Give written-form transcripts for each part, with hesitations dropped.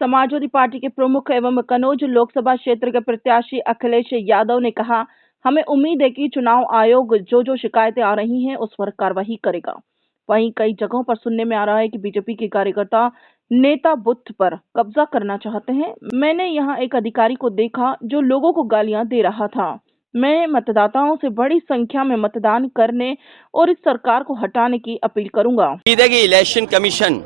Samajwadi party के प्रमुख एवं कन्नौज लोकसभा क्षेत्र के प्रत्याशी अखिलेश यादव ने कहा, हमें उम्मीद है कि चुनाव आयोग जो शिकायतें आ रही हैं उस पर कार्रवाई करेगा। वहीं कई जगहों पर सुनने में आ रहा है कि बीजेपी के कार्यकर्ता नेता बूथ पर कब्जा करना चाहते हैं। मैंने यहां एक अधिकारी को देखा जो लोगों को गालियां दे रहा था। मैं मतदाताओं से बड़ी संख्या में मतदान करने और इस सरकार को हटाने की अपील करूंगा। इलेक्शन कमीशन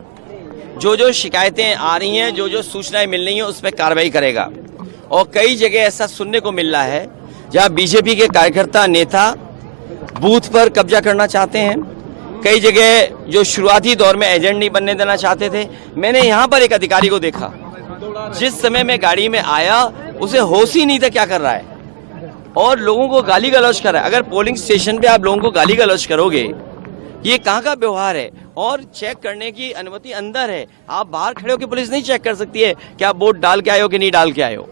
जो शिकायतें आ रही हैं, जो सूचनाएं मिल रही हैं, उस पर कार्रवाई करेगा। और कई जगह ऐसा सुनने को मिल रहा है जहां बीजेपी के कार्यकर्ता नेता बूथ पर कब्जा करना चाहते हैं। कई जगह जो शुरुआती दौर में एजेंट नहीं बनने देना चाहते थे। मैंने यहां पर एक अधिकारी को देखा, जिस समय मैं गाड़ी में आया उसे होश ही नहीं था क्या कर रहा है, और लोगों को गाली गलौज कर रहा है। अगर पोलिंग स्टेशन पे आप लोगों को गाली गलौज करोगे, ये कहाँ का व्यवहार है? और चेक करने की अनुमति अंदर है, आप बाहर खड़े होकर पुलिस नहीं चेक कर सकती है कि आप वोट डाल के आए हो कि नहीं डाल के आए हो।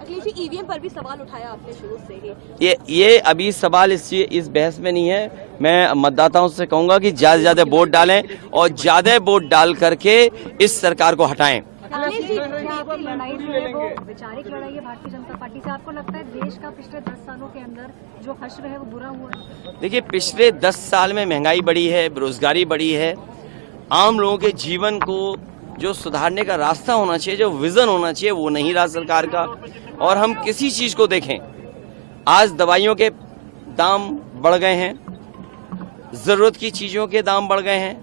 अखिलेश जी, ईवीएम पर भी सवाल उठाया आपने शुरू से ही। ये अभी सवाल इस बहस में नहीं है। मैं मतदाताओं से कहूंगा कि ज्यादा से ज्यादा वोट डालें और ज्यादा वोट डाल करके इस सरकार को हटाएं। अखिलेश जी, आपकी लड़ाई जो है वो वैचारिक लड़ाई है भारतीय जनता पार्टी से। आपको लगता है देश का पिछले 10 सालों के अंदर जो हश्र है वो बुरा हुआ है? देखिए, पिछले 10 साल में महंगाई बढ़ी है, बेरोजगारी बढ़ी है। आम लोगों के जीवन को जो सुधारने का रास्ता होना चाहिए, जो विजन होना चाहिए, वो नहीं रहा सरकार का। और हम किसी चीज को देखें, आज दवाइयों के दाम बढ़ गए हैं, जरूरत की चीजों के दाम बढ़ गए हैं,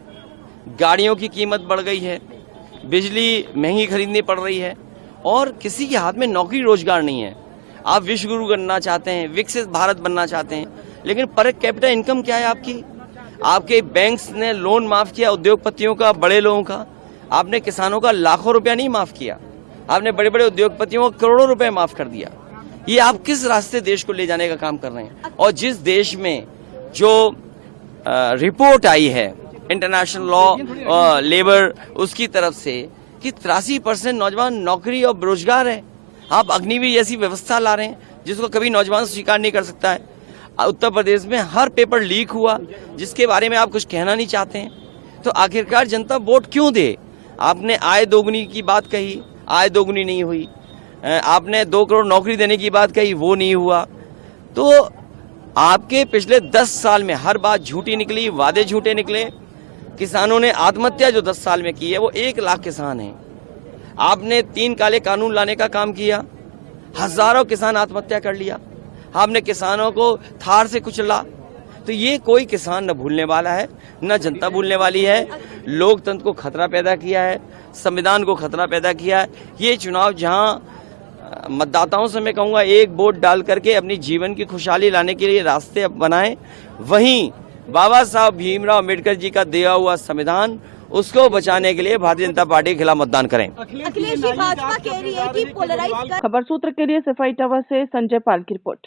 गाड़ियों की कीमत बढ़ गई है, बिजली महंगी खरीदनी पड़ रही है, और किसी के हाथ में नौकरी रोजगार नहीं है। आप विश्व गुरु बनना चाहते हैं, विकसित भारत बनना चाहते हैं, लेकिन पर कैपिटा इनकम क्या है आपकी? आपके बैंक्स ने लोन माफ किया उद्योगपतियों का, बड़े लोगों का। आपने किसानों का लाखों रुपया नहीं माफ किया, आपने बड़े बड़े उद्योगपतियों को करोड़ों रुपए माफ कर दिया। ये आप किस रास्ते देश को ले जाने का काम कर रहे हैं? और जिस देश में जो रिपोर्ट आई है इंटरनेशनल लॉ लेबर उसकी तरफ से कि 83% नौजवान नौकरी और बेरोजगार है, आप अग्निवीर जैसी व्यवस्था ला रहे हैं जिसको कभी नौजवान स्वीकार नहीं कर सकता है। उत्तर प्रदेश में हर पेपर लीक हुआ जिसके बारे में आप कुछ कहना नहीं चाहते हैं, तो आखिरकार जनता वोट क्यों दे? आपने आय दोगुनी की बात कही, आय दोगुनी नहीं हुई। आपने 2 करोड़ नौकरी देने की बात कही, वो नहीं हुआ। तो आपके पिछले 10 साल में हर बात झूठी निकली, वादे झूठे निकले। किसानों ने आत्महत्या जो 10 साल में की है वो 1 लाख किसान हैं। आपने 3 काले कानून लाने का काम किया, हजारों किसान आत्महत्या कर लिया। आपने किसानों को थार से कुचला। तो ये कोई किसान न भूलने वाला है, न जनता भूलने वाली है। लोकतंत्र को खतरा पैदा किया है, संविधान को खतरा पैदा किया है। ये चुनाव जहां मतदाताओं से मैं कहूंगा एक वोट डाल करके अपनी जीवन की खुशहाली लाने के लिए रास्ते बनाएं, वहीं बाबा साहब भीमराव अम्बेडकर जी का दिया हुआ संविधान, उसको बचाने के लिए भारतीय जनता पार्टी के खिलाफ मतदान करें। अखिलेश जी, भाजपा कह रही है कि पोलराइज। खबर सूत्र के लिए सफाई टावर से संजय पाल की रिपोर्ट।